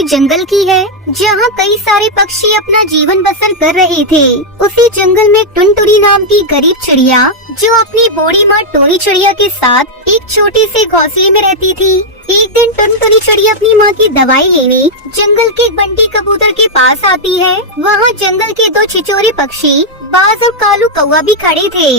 कच्चे जंगल की है, जहाँ कई सारे पक्षी अपना जीवन बसर कर रहे थे। उसी जंगल में टुनटुनी नाम की गरीब चिड़िया, जो अपनी बूढ़ी माँ टोनी चिड़िया के साथ एक छोटे से घोंसले में रहती थी। एक दिन टुनटुनी चिड़िया अपनी माँ की दवाई लेने जंगल के एक बंटी कबूतर के पास आती है। वहाँ जंगल के दो छिछोरे पक्षी बाज और कालू कौवा भी खड़े थे।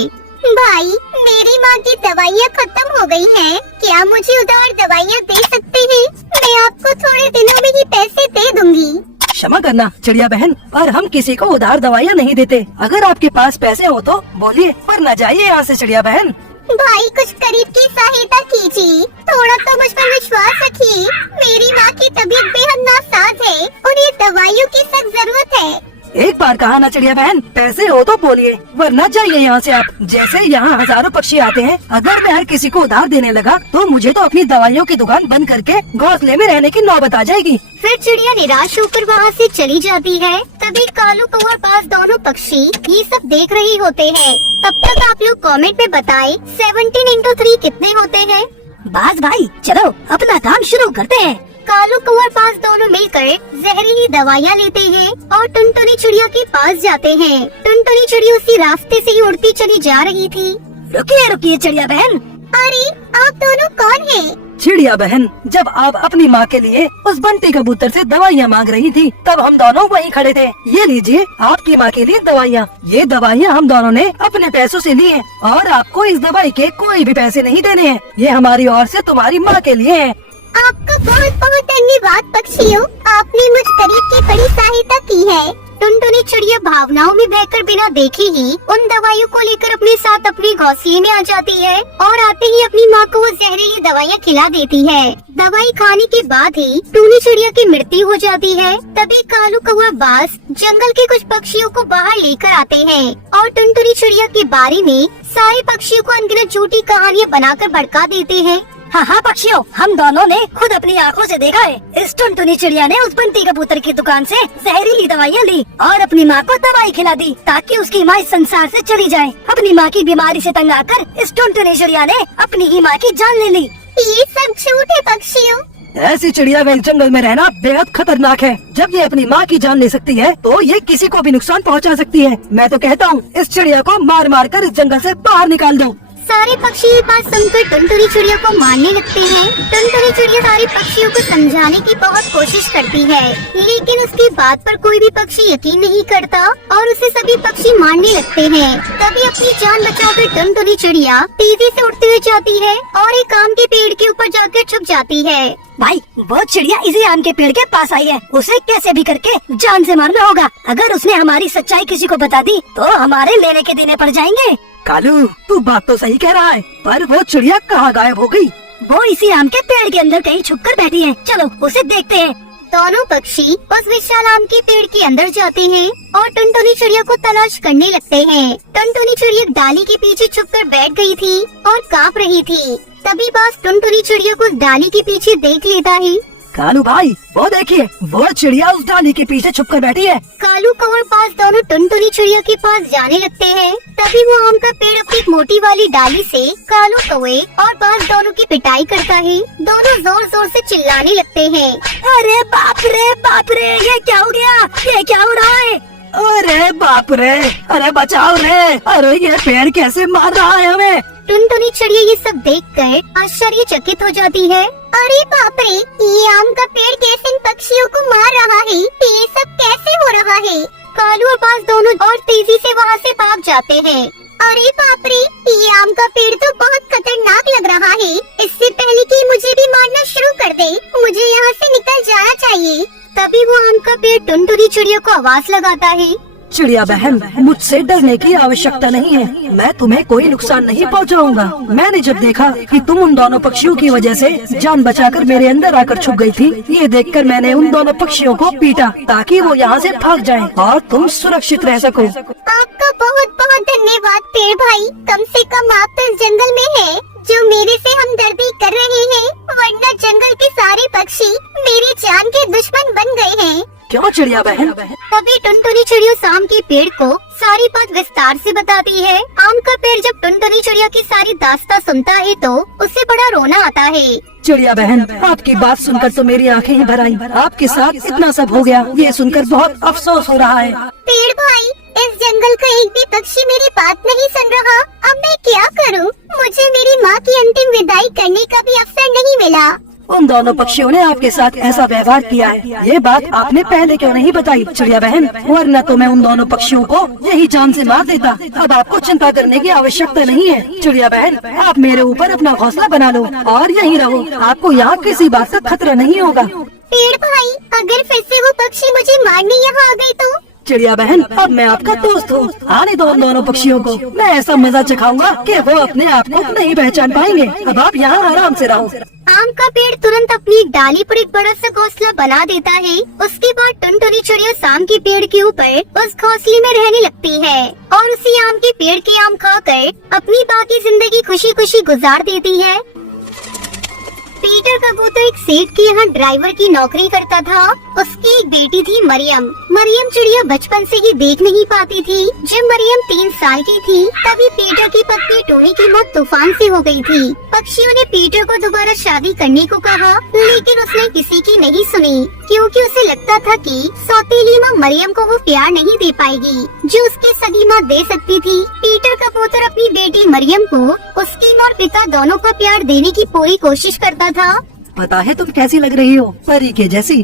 भाई, मेरी माँ की दवाइयाँ खत्म हो गई हैं। क्या मुझे उधार दवाइयाँ दे सकते हैं? मैं आपको थोड़े दिनों में ही पैसे दे दूंगी। क्षमा करना चिड़िया बहन, पर हम किसी को उधार दवाइयाँ नहीं देते। अगर आपके पास पैसे हो तो बोलिए, पर न जाइए यहाँ से चिड़िया बहन। भाई, कुछ गरीब की सहायता कीजिए, थोड़ा तो मुझ पर विश्वास रखिए। मेरी माँ की तबीयत बेहद नासाज है और ये दवाइयों की सख्त जरूरत है। एक बार कहा ना चिड़िया बहन, पैसे हो तो बोलिए, वरना जाइए यहाँ से आप। जैसे यहाँ हजारों पक्षी आते हैं, अगर मैं हर किसी को उधार देने लगा तो मुझे तो अपनी दवाइयों की दुकान बंद करके घोंसले में रहने की नौबत आ जाएगी। फिर चिड़िया निराश होकर वहाँ से चली जाती है। तभी कालू कौवा पास दोनों पक्षी ये सब देख रहे होते हैं। तब तक आप लोग कमेंट में बताएं 17 into 3 कितने होते हैं। बाज भाई, चलो अपना काम शुरू करते हैं। कालू कौवा पास दोनों मिलकर जहरीली दवाइयाँ लेते हैं और टुनटुनी चिड़िया के पास जाते हैं। टुनटुनी चिड़िया उसी रास्ते से ही उड़ती चली जा रही थी। रुकिए रुकिए चिड़िया बहन। अरे, आप दोनों कौन हैं? चिड़िया बहन, जब आप अपनी माँ के लिए उस बंटी कबूतर से दवाइयाँ मांग रही थी, तब हम दोनों वहीं खड़े थे। ये लीजिए आपकी माँ के लिए दवाइयाँ। ये दवाइयाँ हम दोनों ने अपने पैसों से ली हैं और आपको इस दवाई के कोई भी पैसे नहीं देने हैं। ये हमारी ओर से तुम्हारी माँ के लिए है। आपका बहुत बहुत धन्यवाद पक्षियों, आपने मुझ गरीब की बड़ी सहायता की है। टुनटुनी चिड़िया भावनाओं में बहकर बिना देखे ही उन दवाइयों को लेकर अपने साथ अपने घोंसले में आ जाती है और आते ही अपनी माँ को वो जहरीली दवाइयाँ खिला देती है। दवाई खाने के बाद ही टूनी चिड़िया की मृत्यु हो जाती है। तभी कालू कौवा बाज जंगल के कुछ पक्षियों को बाहर लेकर आते हैं और टुनटुनी चिड़िया के बारे में सारे पक्षियों को अनगिनत झूठी कहानियाँ बनाकर भड़का देते हैं। हाँ पक्षियों, हम दोनों ने खुद अपनी आंखों से देखा है। इस टुनटुनी चिड़िया ने उस बंटी कबूतर की दुकान से जहरीली दवाइयाँ ली और अपनी माँ को दवाई खिला दी ताकि उसकी माँ इस संसार से चली जाए। अपनी माँ की बीमारी से तंग आकर इस टुनटुनी चिड़िया ने अपनी ही माँ की जान ले ली। ये सब झूठ है पक्षियों। ऐसी चिड़िया में जंगल में रहना बेहद खतरनाक है। जब ये अपनी माँ की जान ले सकती है तो ये किसी को भी नुकसान पहुँचा सकती है। मैं तो कहता हूँ इस चिड़िया को मार मार कर इस जंगल से बाहर निकाल दो। सारे पक्षी ये बात सुनकर टुनटुनी चिड़िया को मारने लगते हैं। टुनटुनी चिड़िया सारे पक्षियों को समझाने की बहुत कोशिश करती है, लेकिन उसकी बात पर कोई भी पक्षी यकीन नहीं करता और उसे सभी पक्षी मारने लगते हैं। तभी अपनी जान बचाकर टुनटुनी चिड़िया तेजी से उड़ती हुई जाती है और एक आम के पेड़ के ऊपर जाकर छुप जाती है। भाई, वो चिड़िया इसी आम के पेड़ के पास आई है, उसे कैसे भी करके जान से मारना होगा। अगर उसने हमारी सच्चाई किसी को बता दी तो हमारे लेने के देने पड़ जाएंगे। कालू, तू बात तो सही कह रहा है, पर वो चिड़िया कहाँ गायब हो गई? वो इसी आम के पेड़ के अंदर कहीं छुप कर बैठी है। चलो उसे देखते हैं। दोनों पक्षी उस विशाल आम के पेड़ के अंदर जाते हैं और टुनटुनी चिड़िया को तलाश करने लगते हैं। टुनटुनी चिड़िया डाली के पीछे छुपकर बैठ गई थी और कांप रही थी। तभी बाज टुनटुनी चिड़िया को डाली के पीछे देख लेता है। कालू भाई, वो देखिए, वो चिड़िया उस डाली के पीछे छुपकर बैठी है। कालू कौवा पास दोनों टुनटुनी चिड़िया के पास जाने लगते हैं। तभी वो आम का पेड़ अपनी मोटी वाली डाली से कालू कौवे और बाज दोनों की पिटाई करता है। दोनों जोर जोर से चिल्लाने लगते हैं। अरे बाप रे, ये क्या हो गया? ये क्या हो रहा है? अरे बाप रे, अरे बचाओ रे, अरे ये पेड़ कैसे मार रहा है हमें? टुनटुनी चिड़िया ये सब देखकर आश्चर्यचकित हो जाती है। अरे बाप रे, ये आम का पेड़ कैसे इन पक्षियों को मार रहा है? ये सब कैसे हो रहा है? कालू और बाज दोनों और तेजी से वहाँ से भाग जाते हैं। अरे बाप रे, ये आम का पेड़ तो बहुत खतरनाक लग रहा है। इससे पहले कि मुझे भी मारना शुरू कर दे, मुझे यहाँ से निकल जाना चाहिए। तभी वो आम का पेड़ टुनटुनी चिड़िया को आवाज लगाता है। चिड़िया बहन, मुझसे डरने की आवश्यकता नहीं है, मैं तुम्हें कोई नुकसान नहीं पहुंचाऊंगा। मैंने जब देखा कि तुम उन दोनों पक्षियों की वजह से जान बचाकर मेरे अंदर आकर छुप गई थी, ये देखकर मैंने उन दोनों पक्षियों को पीटा ताकि वो यहाँ से भाग जाएं और तुम सुरक्षित रह सको। आपका बहुत बहुत धन्यवाद पेड़ भाई, कम से कम आप तो इस जंगल में है जो मेरे से हमदर्दी कर रहे हैं, वरना जंगल के सारे पक्षी मेरी जान के दुश्मन बन गए हैं। क्यों चिड़िया बहन? तभी टुनटुनी चिड़िया आम के पेड़ को सारी बात विस्तार से बताती है। आम का पेड़ जब टुनटुनी चिड़िया की सारी दास्तां सुनता है तो उसे बड़ा रोना आता है। चिड़िया बहन, आपकी बात सुनकर तो मेरी आंखें ही भर आई। आपके साथ इतना सब हो गया, ये सुनकर बहुत अफसोस हो रहा है। पेड़ भाई, इस जंगल का एक भी पक्षी मेरी बात नहीं सुन रहा। अब मैं क्या करूं? मुझे मेरी माँ की अंतिम विदाई करने का भी अवसर नहीं मिला। उन दोनों पक्षियों ने आपके साथ ऐसा व्यवहार किया है, ये बात आपने पहले क्यों नहीं बताई चिड़िया बहन? वरना तो मैं उन दोनों पक्षियों को यही जान से मार देता। अब आपको चिंता करने की आवश्यकता नहीं है चिड़िया बहन। आप मेरे ऊपर अपना हौसला बना लो और यहीं रहो। आपको यहाँ किसी बात का खतरा नहीं होगा। पेड़ भाई, अगर फिर से वो पक्षी मुझे मारने यहाँ आ गए तो? चिड़िया बहन, अब मैं आपका दोस्त हूँ। आने दो उन दोनों पक्षियों को। मैं ऐसा मजा चखाऊंगा कि वो अपने आप को नहीं पहचान पाएंगे। अब आप यहाँ आराम से रहो। आम का पेड़ तुरंत अपनी एक डाली पर एक बड़ा सा घोंसला बना देता है। उसके बाद टुनटुनी चिड़िया आम के पेड़ के ऊपर उस घोंसले में रहने लगती है और उसी आम के पेड़ के आम खाकर अपनी बाकी जिंदगी खुशी खुशी गुजार देती है। पीटर कबूतर एक सेठ के यहाँ ड्राइवर की नौकरी करता था। उसकी एक बेटी थी मरियम। मरियम चिड़िया बचपन से ही देख नहीं पाती थी। जब मरियम 3 साल की थी तभी पीटर की पत्नी टोनी की मौत तूफान से हो गई थी। पक्षियों ने पीटर को दोबारा शादी करने को कहा, लेकिन उसने किसी की नहीं सुनी, क्योंकि उसे लगता था कि सौतेली माँ मरियम को वो प्यार नहीं दे पाएगी जो उसकी सगी माँ दे सकती थी। पीटर कबूतर अपनी बेटी मरियम को उसकी माँ और पिता दोनों को प्यार देने की पूरी कोशिश करता था। पता है तुम कैसी लग रही हो? परी के जैसी।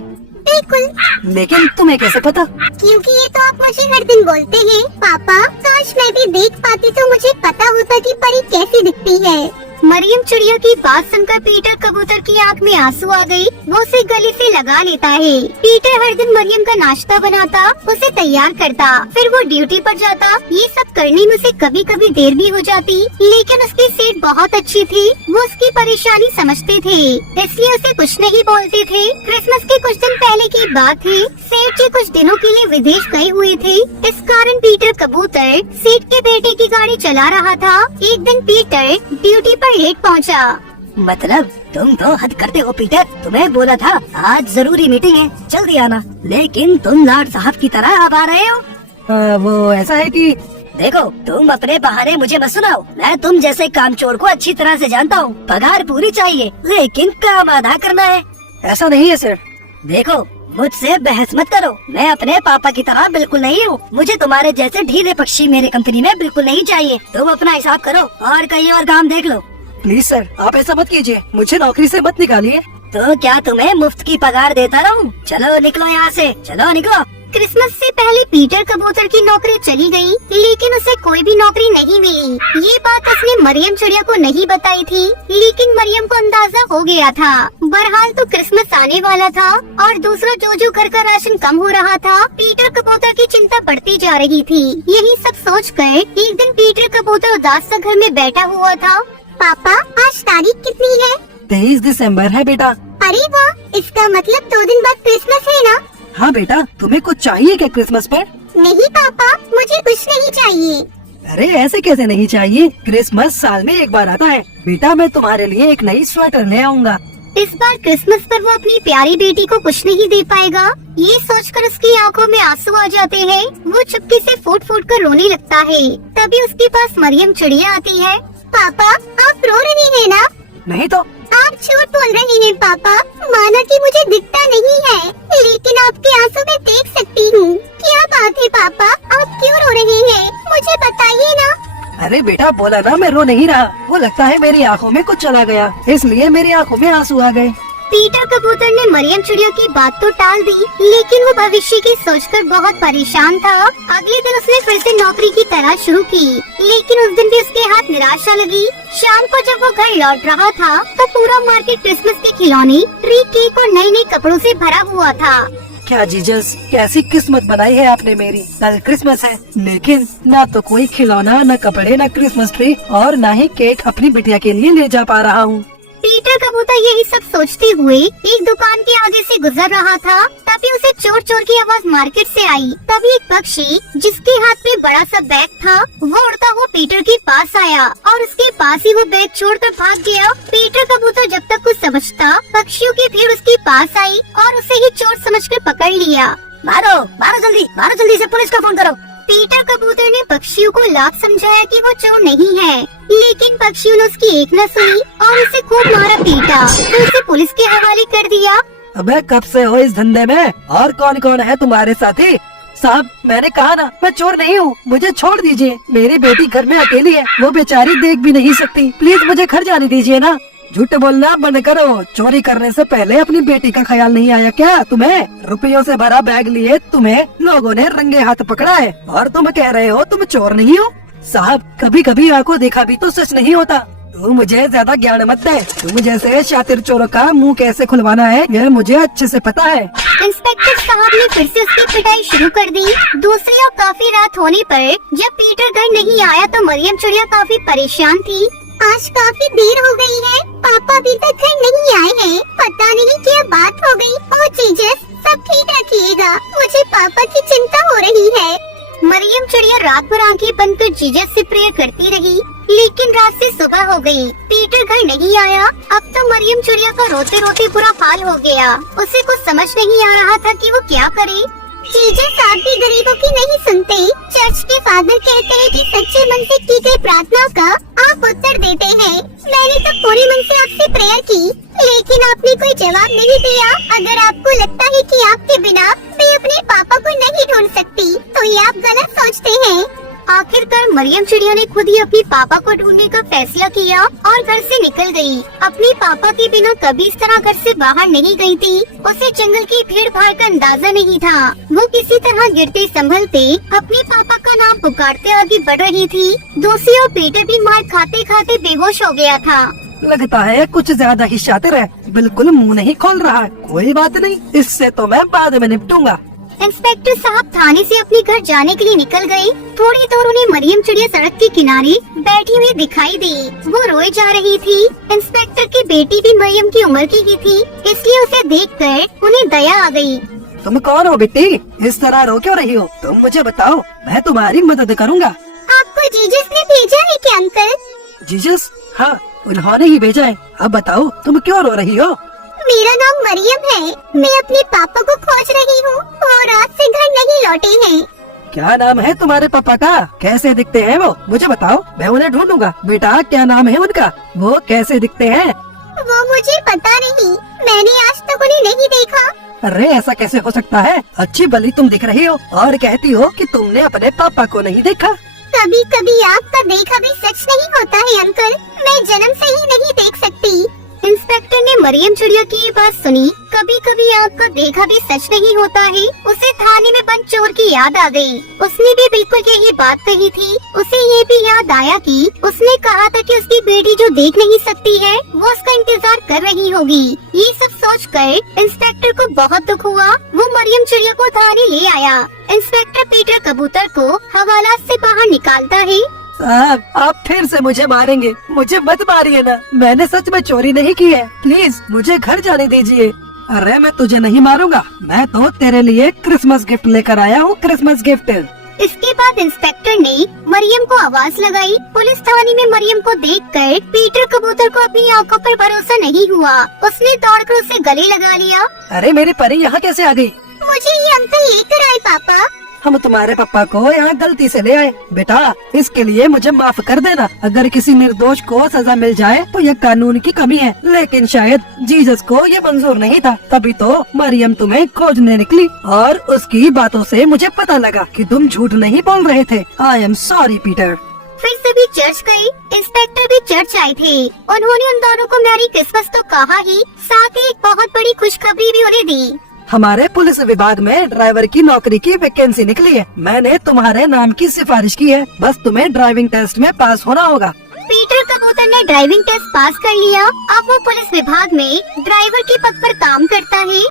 बिल्कुल। लेकिन तुम्हें कैसे पता? क्योंकि ये तो आप मुझे हर दिन बोलते हैं। पापा, काश मैं भी देख पाती तो मुझे पता होता कि परी कैसी दिखती है। मरियम चिड़िया की बात सुनकर पीटर कबूतर की आंख में आंसू आ गई। वो उसे गले से लगा लेता है। पीटर हर दिन मरियम का नाश्ता बनाता, उसे तैयार करता, फिर वो ड्यूटी पर जाता। ये सब करने में उसे कभी कभी देर भी हो जाती, लेकिन उसकी सेठ बहुत अच्छी थी। वो उसकी परेशानी समझते थे, इसलिए उसे कुछ नहीं बोलते थे। क्रिसमस के कुछ दिन पहले की बात है। सेठ जी कुछ दिनों के लिए विदेश गए हुए थे। इस कारण पीटर कबूतर सेठ के बेटे की गाड़ी चला रहा था। एक दिन पीटर ड्यूटी पर लेट पहुंचा। मतलब तुम तो हद करते हो पीटर। तुम्हें बोला था आज जरूरी मीटिंग है, जल्दी आना, लेकिन तुम लॉर्ड साहब की तरह अब आ रहे हो। वो ऐसा है कि देखो, तुम अपने बहाने मुझे मत सुनाओ। मैं तुम जैसे कामचोर को अच्छी तरह से जानता हूँ। पगार पूरी चाहिए, लेकिन काम आधा करना है। ऐसा नहीं है सर। देखो, मुझसे बहस मत करो। मैं अपने पापा की तरह बिल्कुल नहीं हूँ। मुझे तुम्हारे जैसे ढीले पक्षी मेरे कंपनी में बिल्कुल नहीं चाहिए। तुम अपना हिसाब करो और कहीं और काम देख लो। प्लीज सर, आप ऐसा मत कीजिए। मुझे नौकरी से मत निकालिए। तो क्या तुम्हें मुफ्त की पगार देता रहूं? चलो निकलो यहाँ से, चलो निकलो। क्रिसमस से पहले पीटर कबूतर की नौकरी चली गई, लेकिन उसे कोई भी नौकरी नहीं मिली। ये बात उसने मरियम चिड़िया को नहीं बताई थी, लेकिन मरियम को अंदाजा हो गया था। बहरहाल तो क्रिसमस आने वाला था और दूसरा जो घर का राशन कम हो रहा था। पीटर कबूतर की चिंता बढ़ती जा रही थी। यही सब सोचकर एक दिन पीटर कबूतर उदास सा घर में बैठा हुआ था। पापा, आज तारीख कितनी है? 23 दिसंबर है बेटा। अरे वाह, इसका मतलब 2 दिन बाद क्रिसमस है ना? हाँ बेटा, तुम्हें कुछ चाहिए क्या क्रिसमस पर? नहीं पापा, मुझे कुछ नहीं चाहिए। अरे ऐसे कैसे नहीं चाहिए? क्रिसमस साल में एक बार आता है बेटा। मैं तुम्हारे लिए एक नई स्वेटर ले आऊंगा। इस बार क्रिसमस पर वो अपनी प्यारी बेटी को कुछ नहीं दे पाएगा। ये सोचकर उसकी आंखों में आंसू आ जाते हैं। वो चुपके से फूट फूट कर रोने लगता है। तभी उसके पास मरियम चिड़िया आती है। पापा, आप रो रही हैं ना? नहीं तो। आप झूठ बोल रही हैं पापा। माना कि मुझे दिखता नहीं है, लेकिन आपके आंसू में देख सकती हूँ। क्या बात है पापा, आप क्यों रो रहे हैं? मुझे बताइए ना। अरे बेटा, बोला ना मैं रो नहीं रहा। वो लगता है मेरी आंखों में कुछ चला गया, इसलिए मेरी आंखों में आंसू आ गए। पीटर कबूतर ने मरियम चिड़िया की बात तो टाल दी, लेकिन वो भविष्य की सोचकर बहुत परेशान था। अगले दिन उसने फिर से नौकरी की तलाश शुरू की, लेकिन उस दिन भी उसके हाथ निराशा लगी। शाम को जब वो घर लौट रहा था तो पूरा मार्केट क्रिसमस के खिलौने, ट्री, केक और नए नए कपड़ों से भरा हुआ था। क्या जीजस, कैसी किस्मत बनाई है आपने मेरी। कल क्रिसमस है, लेकिन ना तो कोई खिलौना, न कपड़े, न क्रिसमस ट्री और न ही केक अपनी बिटिया के लिए ले जा पा रहा हूँ। पीटर कबूतर यही सब सोचते हुए एक दुकान के आगे से गुजर रहा था। तभी उसे चोर चोर की आवाज मार्केट से आई। तभी एक पक्षी जिसके हाथ में बड़ा सा बैग था, वो उड़ता हुआ पीटर के पास आया और उसके पास ही वो बैग छोड़कर भाग गया। पीटर कबूतर जब तक कुछ समझता, पक्षियों की भीड़ उसके पास आई और उसे ही चोर समझकर पकड़ लिया। मारो, मारो जल्दी से पुलिस को फोन करो। पीटर कबूतर ने पक्षियों को लाभ समझाया कि वो चोर नहीं है, लेकिन पक्षियों ने उसकी एक न सुनी और उसे खूब मारा पीटा, तो उसे पुलिस के हवाले कर दिया। अबे कब से हो इस धंधे में, और कौन कौन है तुम्हारे साथी? साहब मैंने कहा ना मैं चोर नहीं हूँ, मुझे छोड़ दीजिए। मेरी बेटी घर में अकेली है, वो बेचारी देख भी नहीं सकती। प्लीज मुझे घर जाने दीजिए ना। झूठ बोलना बंद करो। चोरी करने से पहले अपनी बेटी का ख्याल नहीं आया क्या तुम्हें? रुपयों से भरा बैग लिए तुम्हें लोगों ने रंगे हाथ पकड़ा है और तुम कह रहे हो तुम चोर नहीं हो। साहब कभी कभी आंखों देखा भी तो सच नहीं होता। तू मुझे ज्यादा ज्ञान मत दे। तुम जैसे शातिर चोरों का मुंह कैसे खुलवाना है यह मुझे अच्छे से पता है। इंस्पेक्टर साहब ने फिर से उसकी पिटाई शुरू कर दी। दूसरी और काफी रात होने पर जब पीटर घर नहीं आया तो मरियम चिड़िया काफी परेशान थी। आज काफी देर हो गई है, पापा अभी तक घर नहीं आए हैं। पता नहीं क्या बात हो गई। ओ जीजस सब ठीक रखिएगा, मुझे पापा की चिंता हो रही है। मरियम चिड़िया रात भर आंखें बंद कर जीजस से प्रेयर करती रही, लेकिन रात से सुबह हो गई, पीटर घर नहीं आया। अब तो मरियम चिड़िया का रोते रोते बुरा हाल हो गया। उसे कुछ समझ नहीं आ रहा था कि वो क्या करे। जीजस आप भी गरीबों की नहीं सुनते। चर्च के फादर कहते हैं कि सच्चे मन से की गई प्रार्थना का आप उत्तर देते हैं। मैंने तो पूरे मन से आपसे प्रेयर की, लेकिन आपने कोई जवाब नहीं दिया। अगर आपको लगता है कि आपके बिना मैं अपने पापा को नहीं ढूंढ सकती, तो ये आप गलत सोचते हैं। आखिरकार मरियम चिड़िया ने खुद ही अपने पापा को ढूंढने का फैसला किया और घर से निकल गई। अपने पापा के बिना कभी इस तरह घर से बाहर नहीं गई थी। उसे जंगल की भीड़ भाड़ का अंदाजा नहीं था। वो किसी तरह गिरते संभलते अपने पापा का नाम पुकारते आगे बढ़ रही थी। दूसरी ओर पीटर भी मार खाते खाते बेहोश हो गया था। लगता है कुछ ज्यादा ही शातिर है, बिल्कुल मुंह नहीं खोल रहा। कोई बात नहीं, इससे तो मैं बाद में निपटूंगा। इंस्पेक्टर साहब थाने से अपने घर जाने के लिए निकल गए। थोड़ी दूर उन्हें मरियम चिड़िया सड़क के किनारे बैठी हुई दिखाई दी। वो रोए जा रही थी। इंस्पेक्टर की बेटी भी मरियम की उम्र की ही थी, इसलिए उसे देखकर उन्हें दया आ गई। तुम कौन हो बेटी? इस तरह रो क्यों रही हो? तुम मुझे बताओ, मैं तुम्हारी मदद करूंगा। आपको जीजस ने भेजा है क्या अंकल? जीजस? हाँ उन्होंने ही भेजा है। अब बताओ तुम क्यों रो रही हो? मेरा नाम मरियम है। मैं अपने पापा को खोज रही हूँ, वो रात से घर नहीं लौटे हैं। क्या नाम है तुम्हारे पापा का? कैसे दिखते हैं वो? मुझे बताओ, मैं उन्हें ढूंढूंगा। बेटा क्या नाम है उनका? वो कैसे दिखते हैं? वो मुझे पता नहीं, मैंने आज तक उन्हें नहीं देखा। अरे ऐसा कैसे हो सकता है? अच्छी भली तुम दिख रही हो और कहती हो कि तुमने अपने पापा को नहीं देखा। कभी कभी आपका देखा भी सच नहीं होता है अंकल। मैं जन्म से ही नहीं देख सकती। इंस्पेक्टर ने मरियम चिड़िया की ये बात सुनी। कभी कभी आपका देखा भी सच नहीं होता है। उसे थाने में बंद चोर की याद आ गई। उसने भी बिल्कुल यही बात कही थी। उसे ये भी याद आया कि उसने कहा था कि उसकी बेटी जो देख नहीं सकती है वो उसका इंतजार कर रही होगी। ये सब सोचकर इंस्पेक्टर को बहुत दुख हुआ। वो मरियम चिड़िया को थाने ले आया। इंस्पेक्टर पीटर कबूतर को हवालात से बाहर निकालता है। साहब आप फिर से मुझे मारेंगे, मुझे मत मारिए ना। मैंने सच में चोरी नहीं की है, प्लीज मुझे घर जाने दीजिए। अरे मैं तुझे नहीं मारूंगा, मैं तो तेरे लिए क्रिसमस गिफ्ट लेकर आया हूँ, क्रिसमस गिफ्ट। इसके बाद इंस्पेक्टर ने मरियम को आवाज लगाई। पुलिस थाने में मरियम को देखकर पीटर कबूतर को अपनी आंखों पर भरोसा नहीं हुआ। उसने दौड़कर उसे गले लगा लिया। अरे मेरी परी यहाँ कैसे आ गई? मुझे ये अंकल लेकर आए पापा। हम तुम्हारे पापा को यहाँ गलती से ले आए। बेटा इसके लिए मुझे माफ कर देना। अगर किसी निर्दोष को सजा मिल जाए तो यह कानून की कमी है, लेकिन शायद जीसस को ये मंजूर नहीं था, तभी तो मरियम तुम्हें खोजने निकली और उसकी बातों से मुझे पता लगा कि तुम झूठ नहीं बोल रहे थे। I am sorry Peter. फिर सभी चर्च गए। इंस्पेक्टर भी चर्च आए थे। उन्होंने उन दोनों को मैरी क्रिसमस तो कहा ही, साथ ही एक बहुत बड़ी खुशखबरी भी उन्हें दी। हमारे पुलिस विभाग में ड्राइवर की नौकरी की वैकेंसी निकली है। मैंने तुम्हारे नाम की सिफारिश की है, बस तुम्हें ड्राइविंग टेस्ट में पास होना होगा। पीटर कबूतर ने ड्राइविंग टेस्ट पास कर लिया। अब वो पुलिस विभाग में ड्राइवर के पद पर काम करता है।